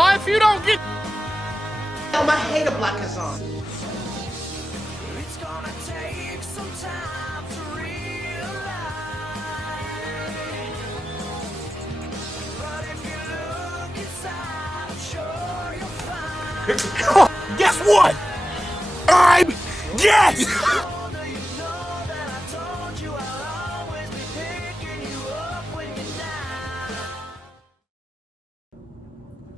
Boy, if you don't get... I hate a black song. It's gonna take some time to realize. But if you look inside, I'm sure you'll find. Guess what? I'm dead! You know that I told you I'll always be picking you up when you're down.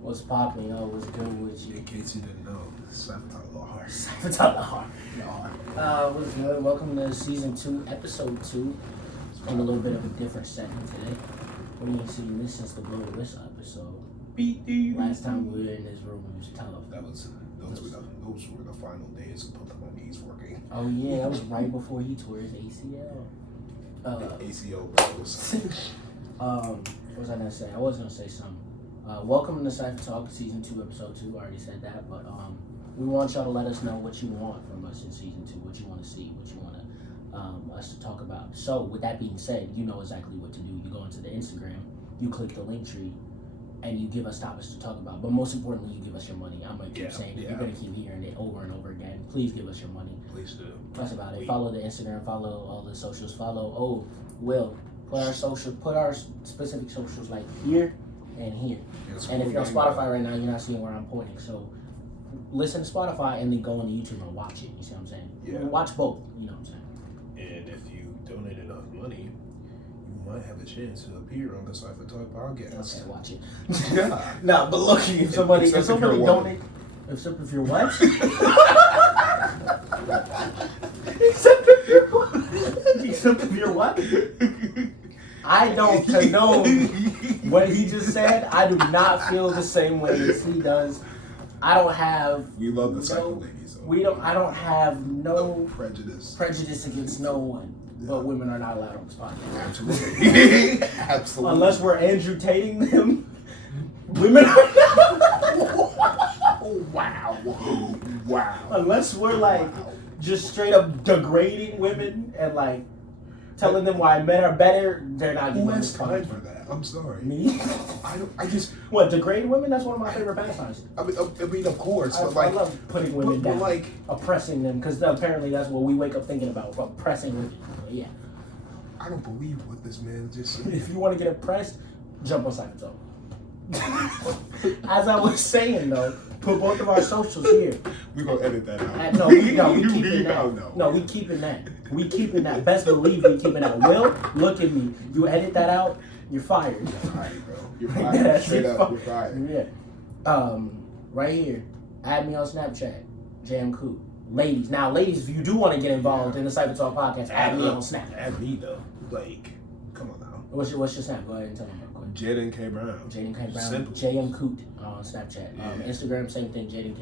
What's poppin', yo? What's good with you? In case you didn't know, Cypha Talk a little hard. Cypha Talk hard. What's good? Welcome to season 2, episode 2. On a little bit of a different setting today. We ain't seen this since the Blow the Whistle episode. Last time we were in this room, it was tough. Those were the final days of both of my knees working. Oh yeah, that was right before he tore his ACL. ACL bros. What was I gonna say? I was gonna say something. Welcome to Cypha Talk, season 2, episode 2. I already said that, but we want y'all to let us know what you want from us in season 2, what you want to see, what you want us to talk about. So, with that being said, you know exactly what to do. You go into the Instagram, you click the link tree, and you give us topics to talk about. But most importantly, you give us your money. I'm gonna keep saying it. You're gonna keep hearing it over and over again. Please give us your money. Please do. That's about it. Follow the Instagram. Follow all the socials. Follow. Will put our specific socials like here and here. And if you're on Spotify right now, you're not seeing where I'm pointing. So listen to Spotify and then go on YouTube and watch it. You see what I'm saying? Yeah. Watch both. You know what I'm saying? And if you donate enough money, you might have a chance to appear on the Cypha Talk podcast. Okay, watch it. Yeah. Nah, but look, if somebody Except if you're a donate, except if you're what? Except if you're what? I don't condone what he just said. I do not feel the same way as he does. I don't have. We love the Cypha ladies. So I don't have no prejudice against no one. But women are not allowed on this podcast. Absolutely. Absolutely. Unless we're Andrew Tating them, women are not. Wow. Wow. Unless we're like just straight up degrading women and like telling them why men are better, they're not getting Who on has this time podcast. for that? I'm sorry. Me? I just. What, degrade women? That's one of my favorite pastimes. I mean, of course, but I like, love putting women but down, like, oppressing them, because apparently that's what we wake up thinking about, oppressing women. Yeah. I don't believe what this man just said. If you want to get oppressed, jump on Cypha Talk. As I was saying though, put both of our socials here. We're gonna edit that out. No, we keeping that. No, we keeping that. We keeping that. Best believe we keeping that. Will, look at me. You edit that out, you're fired. Alright, bro. You're fired. Straight up, you're fired. Yeah. Right here. Add me on Snapchat. Jam Coop. Ladies. Now, ladies, if you do want to get involved in the Cypha Talk podcast, add me on Snap. Add me though. Like, come on now. What's your Snap? Go ahead and tell me. Jaden K. Brown. Jaden K. Brown. Simple. JM Coot on Snapchat. Yeah. Instagram, same thing. JM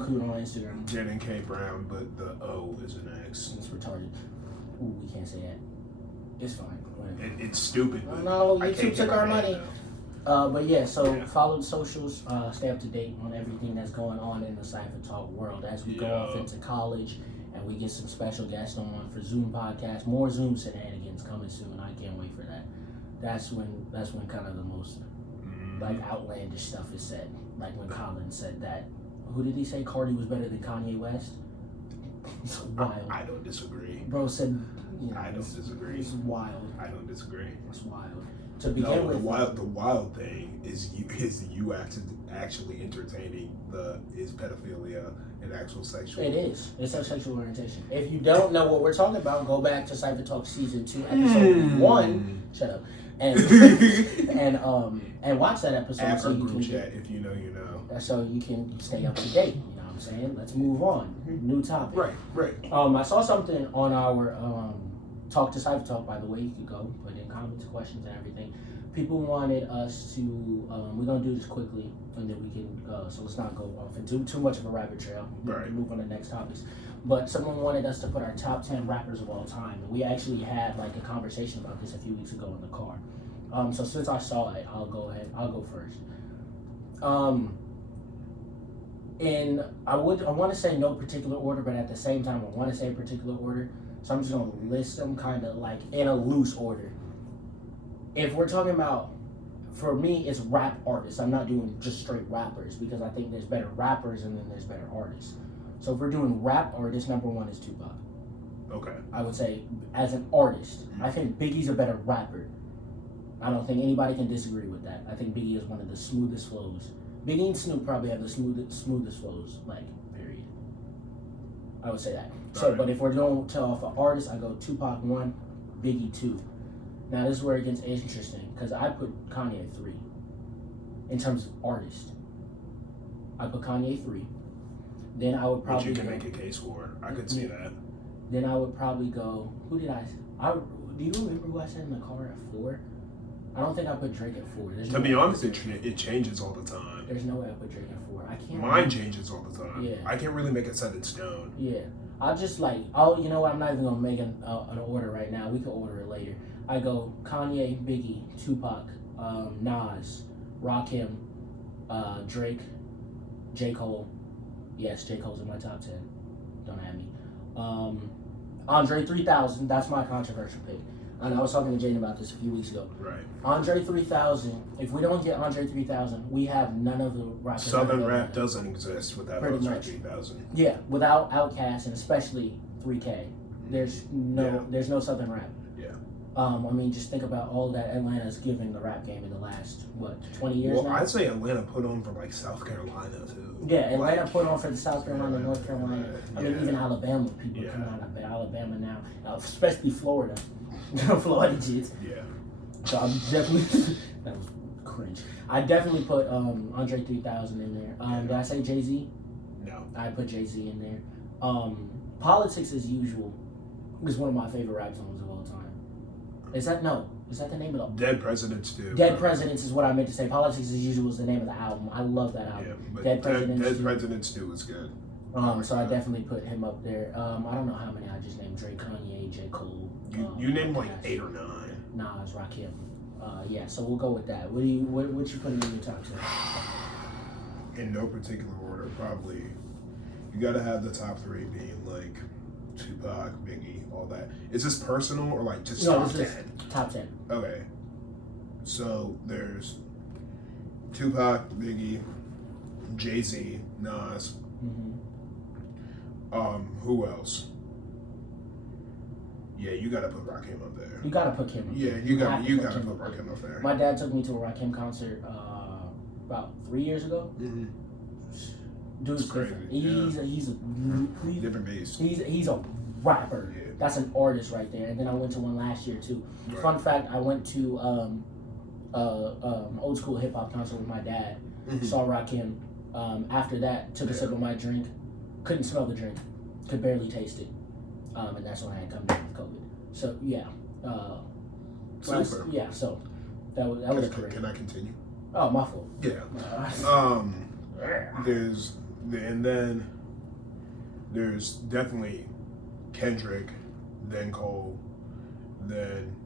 Coot on Instagram. Jaden K. Brown, but the O is an X. It's retarded. Ooh, we can't say that. It's fine. It's stupid. But No, I YouTube can't took get our my money. name out. But yeah, so follow the socials, stay up to date on everything that's going on in the Cypha Talk world as we go off into college and we get some special guests on for Zoom podcasts. More Zoom shenanigans coming soon. I can't wait for that. That's when kind of the most like outlandish stuff is said. Like when Colin said that. Who did he say Cardi was better than Kanye West? It's wild. I don't disagree. Bro said, I don't disagree. It's wild. I don't disagree. It's wild. To begin with, the wild thing is you actually entertaining is pedophilia and actual sexual. It is. It's a sexual orientation. If you don't know what we're talking about, go back to Cypha Talk season 2, episode 1. Shut up. And watch that episode App so or you group can chat if you know you know. So you can stay up to date. You know what I'm saying? Let's move on. New topic. Right. I saw something on our Talk to Cypha Talk, by the way. You could go put in comments, questions, and everything. People wanted us to, we're going to do this quickly, and then we can, so let's not go off into too much of a rabbit trail. Right. Move on to the next topics. But someone wanted us to put our top 10 rappers of all time. And we actually had like a conversation about this a few weeks ago in the car. So since I saw it, I'll go first. And I want to say no particular order, but at the same time, I want to say a particular order. So I'm just going to list them kind of like in a loose order. If we're talking about for me, it's rap artists. I'm not doing just straight rappers because I think there's better rappers and then there's better artists. So if we're doing rap artists, number one is Tupac. Okay. I would say as an artist, I think Biggie's a better rapper. I don't think anybody can disagree with that. I think Biggie is one of the smoothest flows. Biggie and Snoop probably have the smoothest flows, like, period. I would say that. So, but if we're going to off an artist, I go Tupac 1, Biggie 2. Now, this is where it gets interesting, because I put Kanye at 3 in terms of artist. I put Kanye 3. Then I would probably Which you can make a case for. I could see that. Then I would probably go, who did I do you remember who I said in the car at 4? I don't think I put Drake at 4. To be honest, it changes all the time. There's no way I put Drake at 4. I can't. Mine changes all the time. Yeah. I can't really make it set in stone. Yeah. I'll just like, oh, you know what? I'm not even going to make an order right now. We can order it later. I go Kanye, Biggie, Tupac, Nas, Rakim, Drake, J. Cole. Yes, J. Cole's in my top 10. Don't have me. Andre 3000, that's my controversial pick. And I was talking to Jane about this a few weeks ago. Right. Andre 3000, if we don't get Andre 3000, we have none of the rappers. Southern rap doesn't exist without Pretty Andre much. 3000. Yeah, without Outkast and especially 3K, there's no Southern rap. Yeah. I mean, just think about all that Atlanta's giving the rap game in the last 20 years Well, now. I'd say Atlanta put on for like South Carolina too. Yeah, Atlanta Like, put on for the South Carolina, North Carolina. I mean, yeah. even Alabama, people are coming out of Alabama now, especially Florida. Florida kids. Yeah. So I'm definitely that was cringe. I definitely put Andre 3000 in there. Did I say Jay-Z? No. I put Jay-Z in there. Politics as Usual is one of my favorite rap songs of all time. Is that the name of the Dead Presidents too. Dead Presidents is what I meant to say. Politics as Usual is the name of the album. I love that album. Yeah, but Dead Dead Presidents Presidents too is good. So I definitely put him up there. I don't know how many I just named. Drake, Kanye, J. Cole. You named like Nas, 8 or 9. Nas, Rakim. Yeah, so we'll go with that. What you putting in your top 10? In no particular order, probably. You gotta have the top 3 being like Tupac, Biggie, all that. Is this personal or like just top 10? Top 10. Okay. So there's Tupac, Biggie, Jay-Z, Nas. Who else? Yeah, you gotta put Rakim up there. You gotta put Kim. Yeah, you gotta put Rakim up there. My dad took me to a Rakim concert about 3 years ago. Mm-hmm. Dude's It's crazy, different. He's a Different beast. He's a rapper. Yeah. That's an artist right there. And then I went to one last year too. Right. Fun fact: I went to old school hip hop concert with my dad. Mhm. Saw Rakim. After that, took a sip of my drink. Couldn't smell the drink. Could barely taste it. And that's when I had come down with COVID. So yeah. Super. Yeah. So that was great. Can I continue? Oh, my fault. Yeah. There's definitely Kendrick, then Cole, then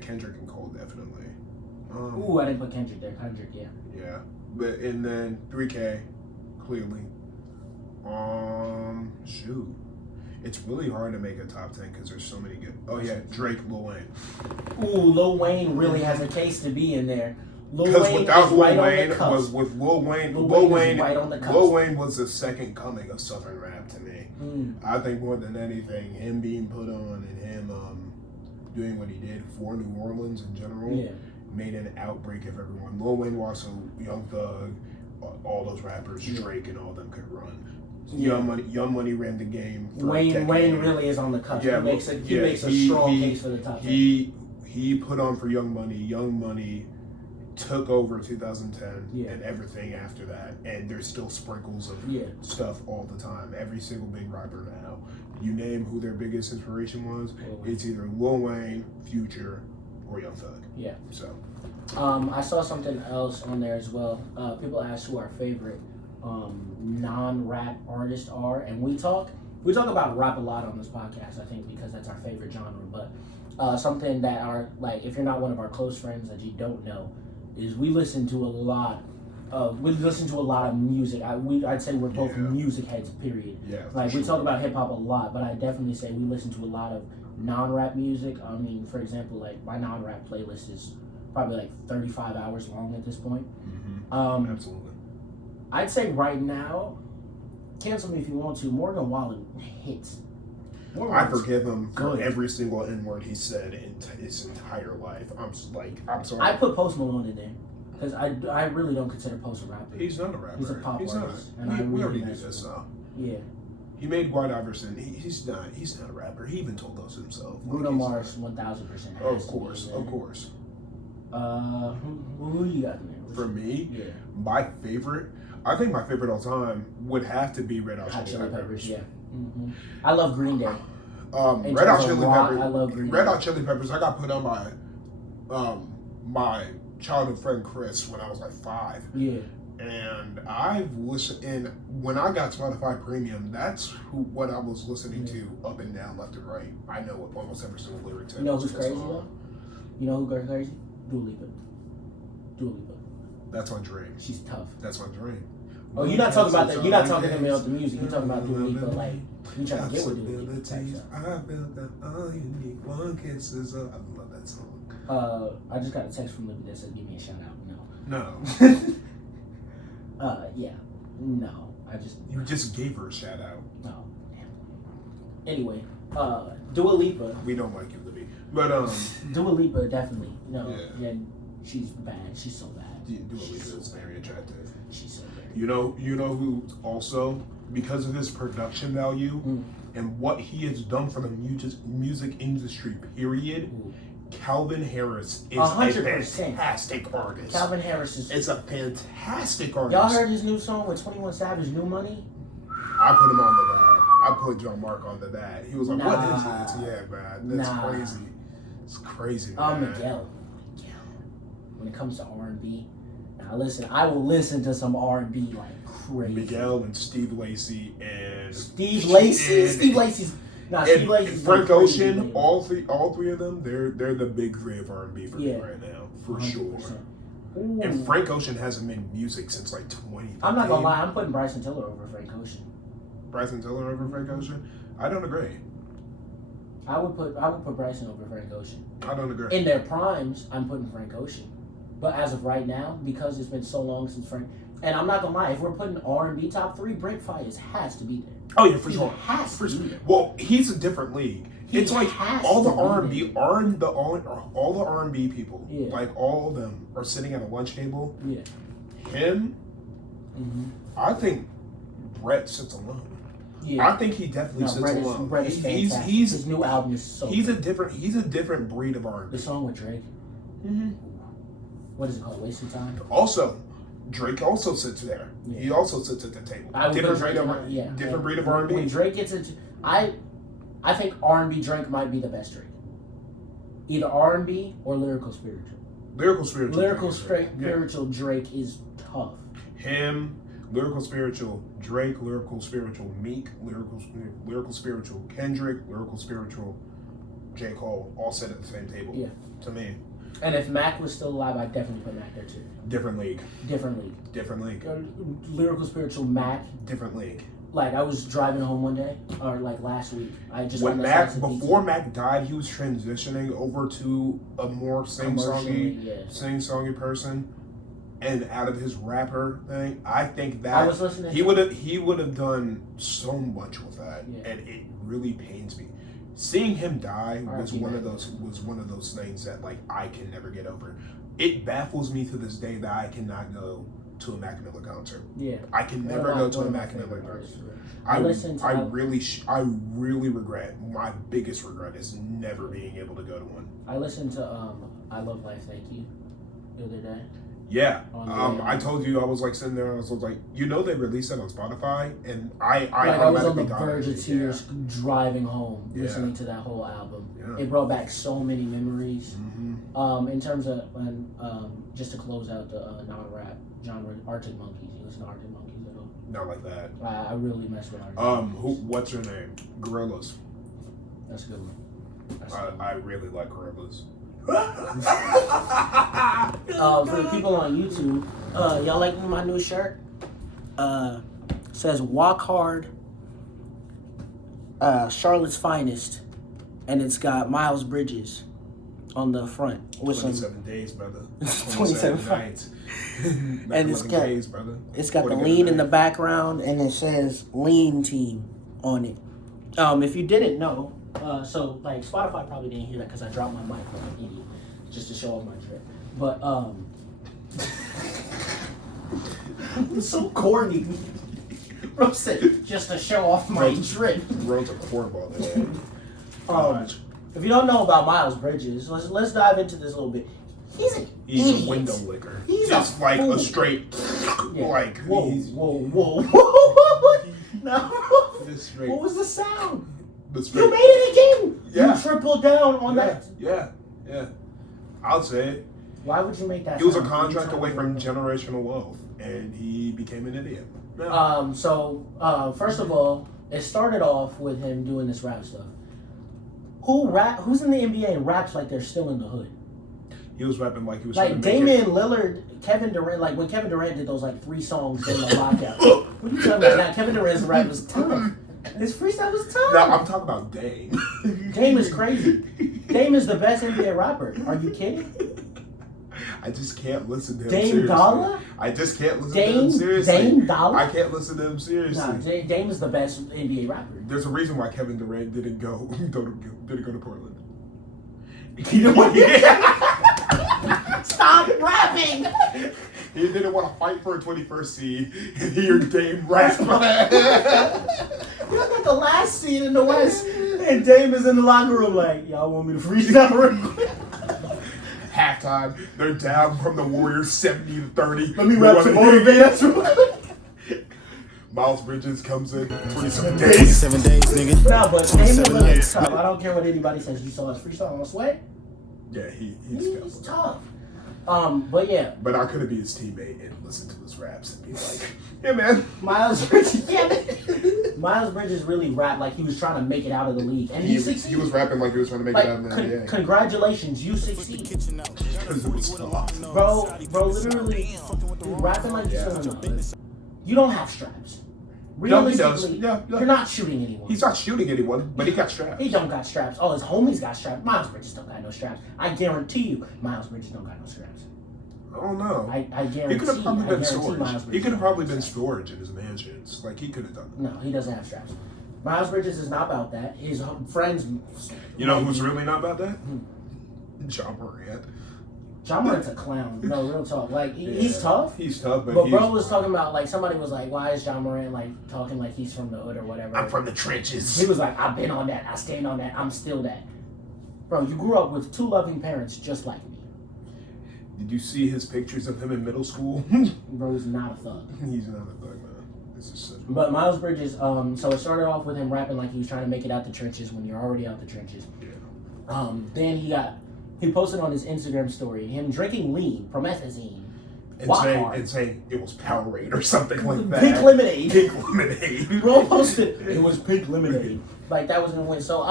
Kendrick and Cole definitely. Ooh, I didn't put Kendrick there. Kendrick, yeah. Yeah, and then 3K, clearly. Shoot, it's really hard to make a top 10 because there's so many good. Oh yeah, Drake, Lil Wayne. Ooh, Lil Wayne really has a case to be in there. Because without Lil right Wayne, was with Lil Wayne, Lil Wayne is right on the cusp. Lil Wayne was the second coming of Southern rap to me. Mm. I think more than anything, him being put on and him doing what he did for New Orleans in general made an outbreak of everyone. Lil Wayne was also Young Thug, all those rappers, Drake and all them could run. Yeah. Young Money ran the game. For Wayne really is on the cusp. Yeah, he makes a strong case for the top 10. He put on for Young Money. Young Money took over 2010 and everything after that, and there's still sprinkles of stuff all the time. Every single big rapper now, you name who their biggest inspiration was, it's either Lil Wayne, Future, or Young Thug. Yeah. So, I saw something else on there as well. People asked who our favorite non-rap artists are, and we talk about rap a lot on this podcast. I think because that's our favorite genre, but something that are like, if you're not one of our close friends that you don't know, is we listen to a lot of music. I'd say we're both music heads, period. Yeah, like we talk about hip hop a lot, but I definitely say we listen to a lot of non-rap music. I mean, for example, like my non-rap playlist is probably like 35 hours long at this point. Absolutely. I'd say right now, cancel me if you want to. Morgan Wallen hits. I forgive him for every single N-word he said in his entire life. I'm sorry. I put Post Malone in there because I really don't consider Post a rapper. He's not a rapper. He's a pop artist. We already knew this though. Yeah. He made White Iverson. He's not a rapper. He even told us himself. Bruno Mars, 1000%. Of course. Who you got in there? For me, yeah. I think my favorite all time would have to be Red Hot Chili Peppers. Yeah. I love Green Day. Red Hot Chili Peppers. I love Green Day. Red Hot Chili Peppers. I got put on by my childhood friend Chris when I was like 5. Yeah. And I've listened, and when I got Spotify Premium, that's what I was listening to up and down, left and right. I know almost every single lyric. You know who's crazy though? You know who goes crazy? Dua Lipa. That's my dream. She's tough. That's my dream. Oh, you're not talking about that. You're not talking to me about the music. You're talking about Dua Lipa, like you trying to get with Dua Lipa. I felt that all you need one kiss is I love that song. I just got a text from Libby that said, "Give me a shout out." No. Yeah. No. You just gave her a shout out. No. Anyway, Dua Lipa. We don't like you, Libby. But Dua Lipa definitely. Yeah. She's bad. She's so bad. Dua Lipa is very attractive. She's so bad. You know who also, because of his production value and what he has done for the music industry, period. Calvin Harris is 100%. A fantastic artist. Calvin Harris is a fantastic artist. Y'all heard his new song with 21 Savage, New Money? I put him onto that. I put John Mark onto that. He was like, what is it? Yeah, man. That's crazy. It's crazy, man. Miguel. When it comes to R&B, now listen, I will listen to some R&B like crazy. Miguel and Steve Lacy and... Steve Lacy's... Frank Ocean, all three of them, they're the big three of R&B for me right now, for 100%. Sure. Ooh. And Frank Ocean hasn't made music since like 20. I'm not gonna lie, I'm putting Bryson Tiller over Frank Ocean. Bryson Tiller over Frank Ocean? I don't agree. I would put Bryson over Frank Ocean. I don't agree. In their primes, I'm putting Frank Ocean. But as of right now, because it's been so long since Frank, and I'm not gonna lie, if we're putting R&B top 3, Brent Faiyaz has to be there. Oh yeah, for sure. Has to be there. Well, he's a different league. It's like all the R&B, all the R&B people, like all of them are sitting at a lunch table. Yeah. Him, I think Brett sits alone. Yeah. I think he definitely sits alone. Brett is fantastic. His new album is so He's a different breed of R&B. The song with Drake. What is it called? Wasting Time? Also, Drake also sits there. Yeah. He also sits at the table. Different breed of R&B. When Drake gets into, I think R&B Drake might be the best Drake. Either R&B or lyrical spiritual. Lyrical spiritual Drake is tough. Him, lyrical spiritual Drake, lyrical spiritual Meek, lyrical spiritual Kendrick, lyrical spiritual J. Cole, all sit at the same table. Yeah. To me. And if Mac was still alive, I'd definitely put Mac there too. Different league. Lyrical spiritual Mac. Different league. Like I was driving home one day, or like last week. Before Mac died, he was transitioning over to a more sing-songy person, and out of his rapper thing, I think that he would have done so much with that, and it really pains me. Seeing him die was one of those things that like I can never get over. It baffles me to this day that I cannot go to a Mac Miller concert. Yeah, I can never go to a Mac Miller concert. I really regret. My biggest regret is never being able to go to one. I listened to I Love Life, Thank You the other day. Yeah, I told you I was like sitting there and I was like, they released it on Spotify, and I was on the verge of tears driving home listening to that whole album. Yeah. It brought back so many memories. In terms of just to close out the non-rap genre, Arctic Monkeys. You listen to Arctic Monkeys at all? Not like that. I really mess with Arctic Monkeys. What's her name? Gorillaz. That's a good one. I really like Gorillaz. For the people on YouTube, y'all like my new shirt? Says Wockhardt, Charlotte's Finest, and it's got Miles Bridges on the front with 27 days, brother. 27 nights. And it's got days, brother. it's got the lean in the background, and it says Lean Team on it. If you didn't know, so like Spotify probably didn't hear that because I dropped my mic like an idiot, just to show off my drip. But it's so corny. Bro said just to show off my drip. Bro's a cornball today. If you don't know about Miles Bridges, let's dive into this a little bit. He's an idiot. a window licker. He's just a like fool. a straight, like whoa. No. Just straight. What was the sound? The You straight. made it again. Yeah. You tripled down on that. Yeah. I'll say it. Why would you make that? He was a sound? contract away from generational wealth, and he became an idiot. So first of all, it started off with him doing this rap stuff. Who's in the NBA and raps like they're still in the hood? He was rapping like he was Like trying to make Damian Lillard, Kevin Durant. Like when Kevin Durant did those like 3 songs during the lockout. What are you talking about? Now Kevin Durant's rap was tough. His freestyle was tough. No, I'm talking about Dame. Dame is crazy. Dame is the best NBA rapper. Are you kidding? I just can't listen to him Dame seriously. Dollar? I just can't listen to him seriously. Dame Dollar? I can't listen to him seriously. Nah, Dame is the best NBA rapper. There's a reason why Kevin Durant didn't go to Portland. You know what? Stop rapping! He didn't want to fight for a 21st seed and hear Dame rap. You got the last seed in the West, and Dame is in the locker room like, y'all want me to freestyle real quick? Halftime, they're down from the Warriors 70-30. Let me rap to motivate us real quick. Miles Bridges comes in 27 days. 7 days, nigga. Nah, but Dame is tough. I don't care what anybody says. You saw his freestyle on Sweat? Yeah, he's tough. But yeah. But I could have been his teammate and listened to his raps and be like, yeah, man. Miles Bridges, Miles Bridges really rapped like he was trying to make it out of the league, and he succeeded. He was rapping like he was trying to make Like, it out of the NBA. Congratulations, you succeeded. Because it was tough. Bro, literally, rapping like you're still in the hood. You don't have straps. No, he does. Realistically, Yeah. you're not shooting anyone. He's not shooting anyone, but he got straps. He don't got straps. All his homies got straps. Miles Bridges don't got no straps. I guarantee you, Miles Bridges don't got no straps. I don't know. I guarantee. He could have probably been storage. Miles He Bridges could have don't probably got been straps. storage in his mansions. Like, he could have done that. No, he doesn't have straps. Miles Bridges is not about that. His friends. You know who's really not about that? John Morant. John Morant's a clown. No, real talk. Like, he's tough. He's tough, but bro was talking about, like, somebody was like, why is John Morant, like, talking like he's from the hood or whatever? I'm from the trenches. He was like, I've been on that. I stand on that. I'm still that. Bro, you grew up with 2 loving parents just like me. Did you see his pictures of him in middle school? Bro's not a thug. He's not a thug, man. This is simple. But Miles Bridges, so it started off with him rapping like he was trying to make it out the trenches when you're already out the trenches. Yeah. Then he posted on his Instagram story him drinking lean, promethazine, And saying it was Powerade or something like that. Pink lemonade. Pink lemonade. Bro posted it was pink lemonade. Like that was gonna win. So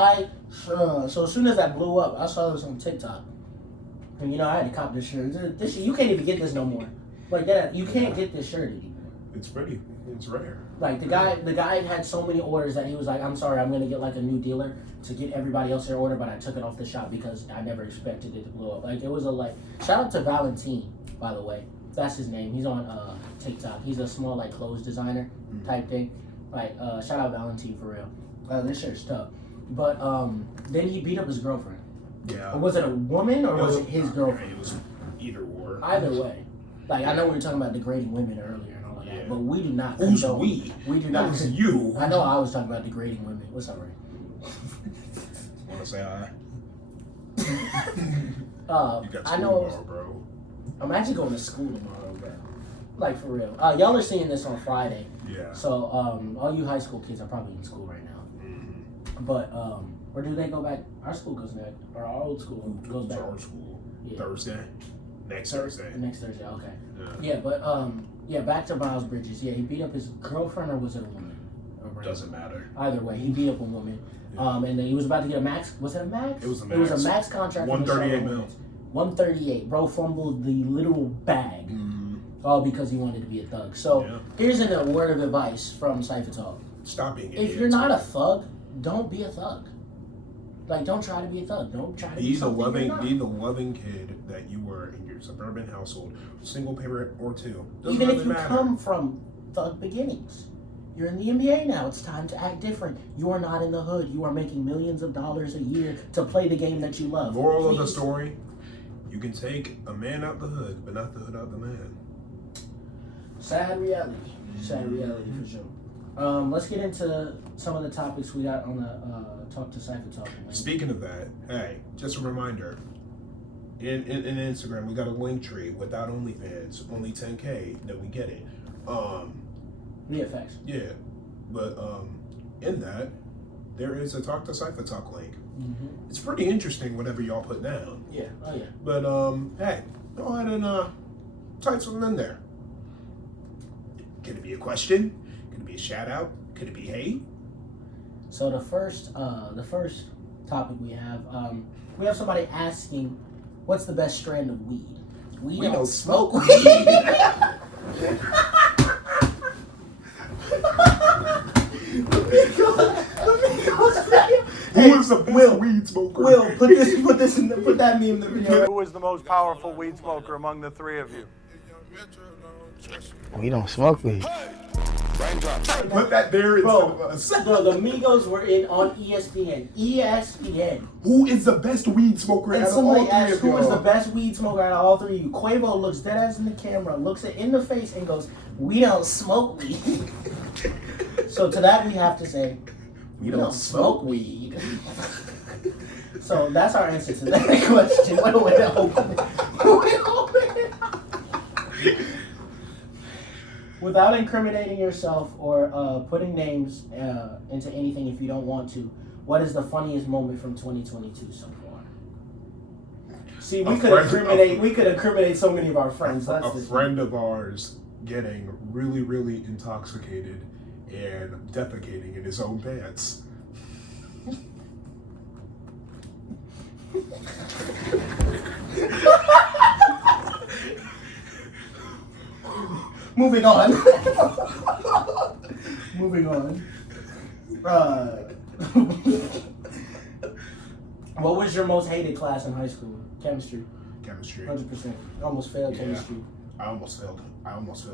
so as soon as that blew up, I saw this on TikTok. And you know, I had to cop this shirt. This shit, you can't even get this no more. Like that, you can't get this shirt anymore. It's pretty. It's rare. Like the guy had so many orders that he was like, I'm sorry, I'm gonna get like a new dealer to get everybody else their order, but I took it off the shop because I never expected it to blow up. Like it was shout out to Valentine, by the way. That's his name. He's on TikTok. He's a small like clothes designer type thing. Like shout out Valentine for real. This shirt's tough. But then he beat up his girlfriend. Yeah. Or was it a woman or was it his girlfriend? It was either or. Either way. Like I know we were talking about degrading women earlier and all of that, Yeah. but we do not Who's condone. we? We do That not. was you. I know I was talking about degrading women. What's up, Ray? Want to say hi? You got I school know. tomorrow, bro. I'm actually going to school tomorrow, bro. Like for real. Y'all are seeing this on Friday. Yeah. So all you high school kids are probably in school right now. Mm-hmm. But or do they go back? Our school goes back. Or our old school goes back. Our school. Yeah. Thursday. Next Thursday. Next Thursday. Okay. Yeah. Yeah, but back to Miles Bridges. Yeah, he beat up his girlfriend, or was it a woman? Doesn't matter. Either way, he beat up a woman. And then he was about to get a max. Was it a max? It was a max. It was a max contract. 138 mil. 138. Bro fumbled the literal bag. Mm-hmm. All because he wanted to be a thug. So here's a word of advice from Cypha Talk. Stop being If you're not a thug, don't be a thug. Like, don't try to be a thug. Don't try to Be be the something loving, you're not. be the loving kid that you were in your suburban household, single parent or two. Doesn't Even really if you matter. come from thug beginnings. You're in the NBA now. It's time to act different. You are not in the hood. You are making millions of dollars a year to play the game that you love. Moral of the Please. story: you can take a man out the hood, but not the hood out the man. Sad reality. Sad reality for sure. Let's get into some of the topics we got on the Talk to Cypha Talk. Speaking of that, hey, just a reminder. In Instagram, we got a link tree without OnlyFans, only 10K. Then we get it. Yeah, facts. Yeah, but in that, there is a Talk to Cypha Talk link. Mm-hmm. It's pretty interesting whatever y'all put down. Yeah, oh yeah. But hey, go ahead and type something in there. Could it be a question? Could it be a shout out? Could it be hate? So the first topic we have somebody asking, what's the best strand of weed? We don't smoke weed. Who is the best weed smoker? Will, put that meme in the video. Who is the most powerful weed smoker among the three of you? We don't smoke weed. Put that there instead of us. The Migos were on ESPN. ESPN. Who is the best weed smoker And out of all somebody three asked, of who is the y'all? best weed smoker out of all three of you? Quavo looks dead ass in the camera, looks it in the face, and goes, "We don't smoke weed." So to that we have to say, we don't smoke weed. So that's our answer to that question. Without incriminating yourself or putting names into anything if you don't want to, what is the funniest moment from 2022 so far? See, we could incriminate so many of our friends. That's A friend of ours getting really, really intoxicated and defecating in his own pants. Moving on. Moving on. What was your most hated class in high school? Chemistry. Chemistry. 100%. Almost failed chemistry. I almost failed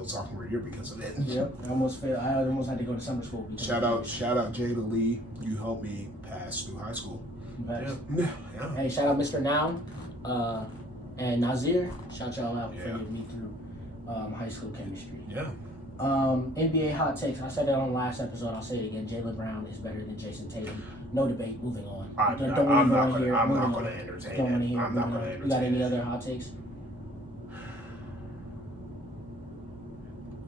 sophomore year because of it. Yep. I almost failed. I almost had to go to summer school. Shout out Jada Lee. You helped me pass through high school. Yeah. Yeah. Hey, shout out Mr. Noun and Nazir. Shout y'all out for getting me through high school chemistry. Yeah. NBA hot takes. I said that on the last episode. I'll say it again. Jaylen Brown is better than Jason Tatum. No debate. Moving on. I'm not going to entertain it. I'm not going to entertain it. You got any other hot takes?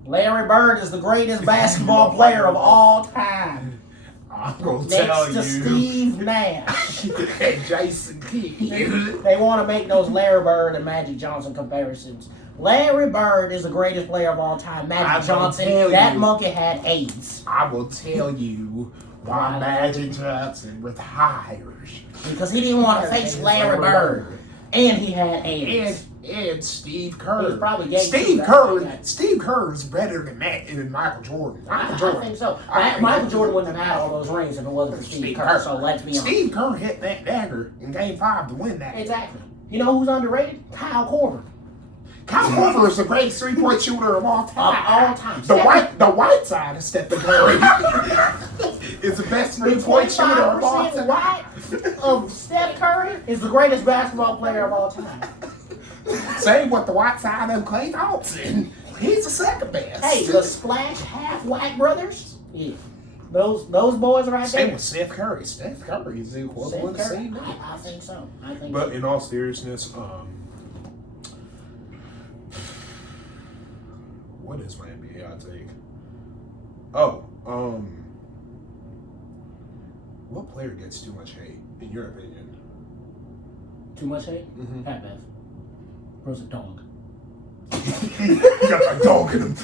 Larry Bird is the greatest basketball player of all time. I'm going to Next tell to you. Steve Nash. And Jason Kidd. They want to make those Larry Bird and Magic Johnson comparisons. Larry Bird is the greatest player of all time. Magic Johnson, that monkey had AIDS. I will tell you why Magic Johnson retired. Because he didn't want to face Larry Bird. And he had AIDS. And Steve He Kerr. was probably gay Steve too, Kerr. right? Steve Kerr is better than Michael Jordan. I think so. Michael Jordan wouldn't have had all those rings if it wasn't for Steve Kerr. So let's be honest. Steve Kerr hit that dagger in Game 5 to win that. Exactly. You know who's underrated? Kyle Korver. Kyle Korver is the greatest three-point shooter of all time. Of all time. The white side of Stephen Curry is the best three-point shooter of all 25% time. white of Steph Curry is the greatest basketball player of all time. Same with the white side of Klay Thompson. He's the second best. Hey, the Splash half white brothers. Yeah. Those boys right Same there. with Steph Curry. Steph Curry is the equivalent of Steph Curry. same. I think so. But in all seriousness, what is my NBA hot take? Oh, what player gets too much hate, in your opinion? Too much hate? Mm-hmm. Pat Bev. Bro's a dog. You got a dog in him.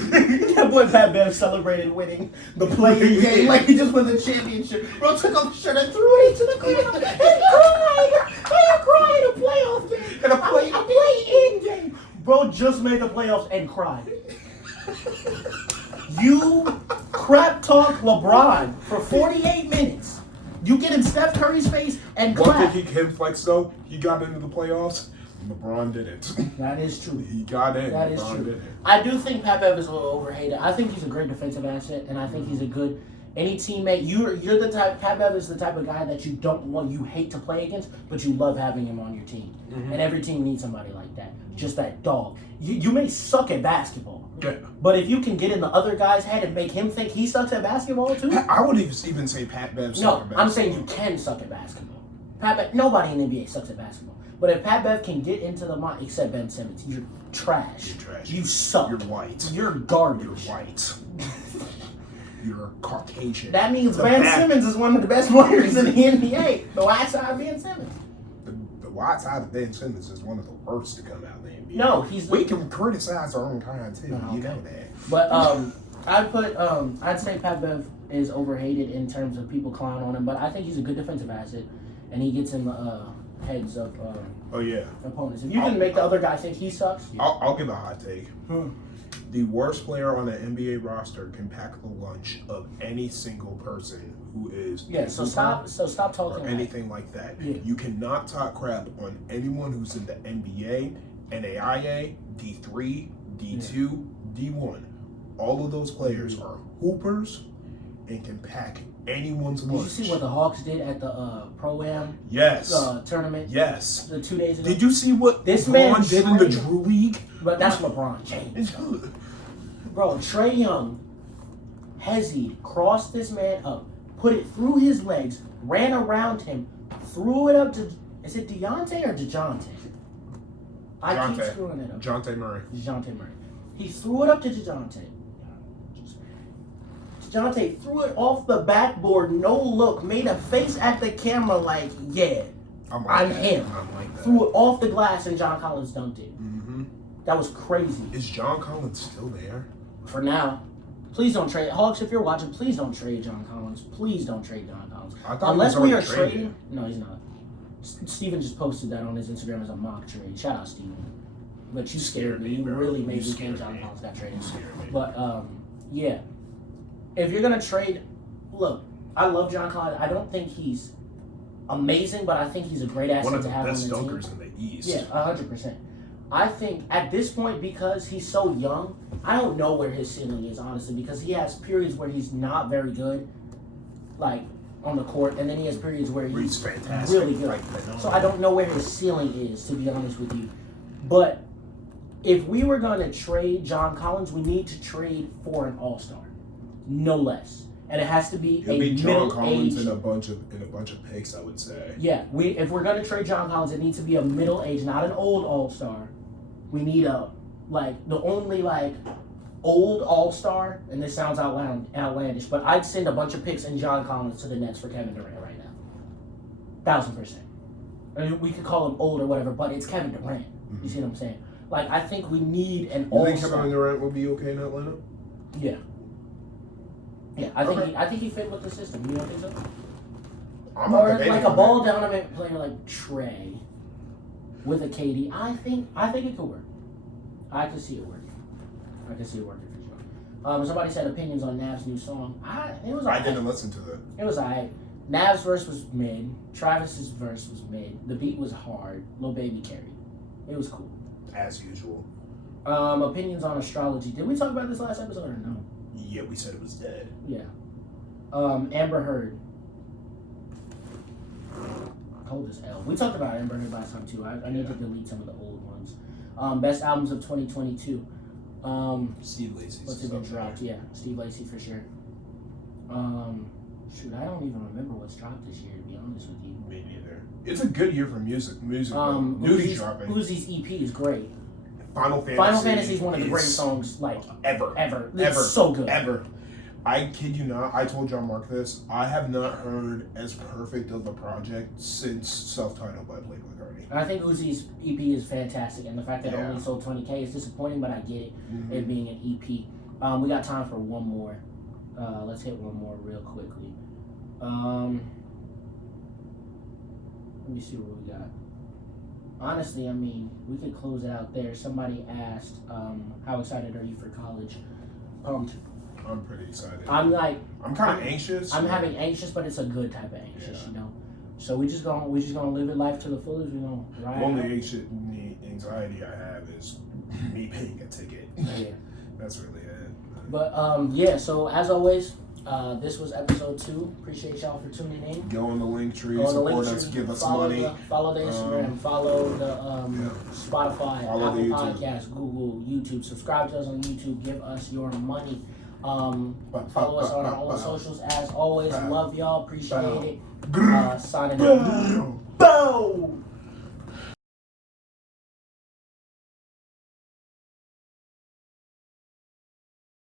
That boy Pat Bev celebrated winning the play-in game like he just won the championship. Bro took off his shirt and threw it into the crowd and cried. How you cry in a playoff game? In a play-in game. Bro just made the playoffs and cried. You crap talk LeBron for 48 minutes. You get in Steph Curry's face and One clap. thing he can flex though, he got into the playoffs. LeBron didn't. That is true. He got in. That is LeBron true. didn't. I do think Pat Bev is a little overhated. I think he's a great defensive asset, and I think he's a good any teammate. You're the type. Pat Bev is the type of guy that you hate to play against, but you love having him on your team. Mm-hmm. And every team needs somebody like that. Just that dog. You may suck at basketball, Yeah. but if you can get in the other guy's head and make him think he sucks at basketball too. I would even say Pat Bev. No, I'm saying you can suck at basketball. Pat Bev, nobody in the NBA sucks at basketball. But if Pat Bev can get into the mind, except Ben Simmons, you're trash. You're trash. You suck. You're white. You're garbage. You're white. You're Caucasian. That means Ben Simmons is one of the best players in the NBA. The white side of Ben Simmons. The white side of Ben Simmons is one of the worst to come out in the NBA. No, he's We can criticize our own kind too. Oh, You okay. know that. But I'd say Pat Bev is overhated in terms of people clown on him, but I think he's a good defensive asset, and he gets in the heads of Oh yeah. opponents. If you can make the other guy think he sucks, I'll give a hot take. The worst player on the NBA roster can pack the lunch of any single person who is So stop talking or anything like that. Yeah. You cannot talk crap on anyone who's in the NBA, NAIA, D3, D2, D1. All of those players are hoopers and can pack anyone's Did lunch. you see what the Hawks did at the Pro-Am Yes. tournament? Yes. The 2 days ago. Did you see what This man LeBron did in the trained- Drew League? But that's LeBron James. Bro, Trae Young, Hezzy crossed this man up, put it through his legs, ran around him, threw it up to, is it Dejounte or DeJounte? I keep screwing it up. DeJounte Murray. DeJounte Murray. He threw it up to DeJounte. DeJounte threw it off the backboard, no look, made a face at the camera like, yeah, I'm him. I'm like that. Threw it off the glass and John Collins dunked it. Mm-hmm. That was crazy. Is John Collins still there? For now. Please don't trade. Hawks, if you're watching, please don't trade John Collins. Please don't trade John Collins. I thought Unless he was we are already traded. trading. No, he's not. Steven just posted that on his Instagram as a mock trade. Shout out, Steven. But you scared me. You bro. really made You me think scared John me. Collins got traded. You scared me. But, yeah. If you're going to trade, look, I love John Collins. I don't think he's amazing, but I think he's a great asset One of the to have best on the team. dunkers in the East. Yeah, 100%. I think at this point, because he's so young, I don't know where his ceiling is, honestly, because he has periods where he's not very good, like on the court, and then he has periods where He's he's fantastic. really good. Like, So I don't know where his ceiling is, to be honest with you. But if we were going to trade John Collins, we need to trade for an all-star, no less. And it has to be He'll be John Collins middle-aged. in a bunch of picks, I would say. Yeah, if we're gonna trade John Collins, it needs to be a middle age, not an old all-star. We need the only old all-star, and this sounds outlandish, but I'd send a bunch of picks and John Collins to the Nets for Kevin Durant right now. 1000%. I mean, we could call him old or whatever, but it's Kevin Durant. Mm-hmm. You see what I'm saying? I think we need an You think all-star. Kevin Durant will be okay in Atlanta? Yeah. Yeah, I think he fit with the system. You don't think so? I'm not Or debating like a on ball that. dominant player like Trey with a KD. I think it could work. I could see it working. I could see it working for sure. Somebody said opinions on Nav's new song. It was I alright. didn't listen to that. It was alright. Nav's verse was mid. Travis's verse was mid. The beat was hard. Lil Baby carried. It was cool. As usual. Opinions on astrology. Did we talk about this last episode or no? Yeah, we said it was dead. Yeah. Amber Heard. Cold as hell. We talked about Amber Heard last time too. I need to delete some of the old ones. Best albums of 2022. Steve Lacy's. What's it been dropped? Yeah, Steve Lacy for sure. Shoot, I don't even remember what's dropped this year, to be honest with you. Me neither. It's a good year for music. Nudie's dropping. Uzi's EP is great. Final Fantasy. Final Fantasy is one of the greatest songs ever. It's so good. Ever. I kid you not, I told John Mark this. I have not heard as perfect of a project since Self-Titled by Playboy Cardi. I think Uzi's EP is fantastic, and the fact that it Yeah. only sold 20K is disappointing, but I get it, Mm-hmm. it being an EP. We got time for one more. Let's hit one more real quickly. Let me see what we got. Honestly, I mean, we could close it out there. Somebody asked, how excited are you for college? Pumped. I'm pretty excited. I'm kind of anxious. I'm having anxious, but it's a good type of anxious, you know. So we just gonna live it life to the fullest. We gonna ride. The only anxiety I have is me paying a ticket. Yeah, that's really it. But yeah. So as always, this was episode 2. Appreciate y'all for tuning in. Go on the link tree, support us, give us money. Follow the Instagram, follow the Spotify, follow Apple the Podcasts, Google, YouTube. Subscribe to us on YouTube. Give us your money. Follow us on our own socials. As always, love y'all. Appreciate it. Signing out. Bow.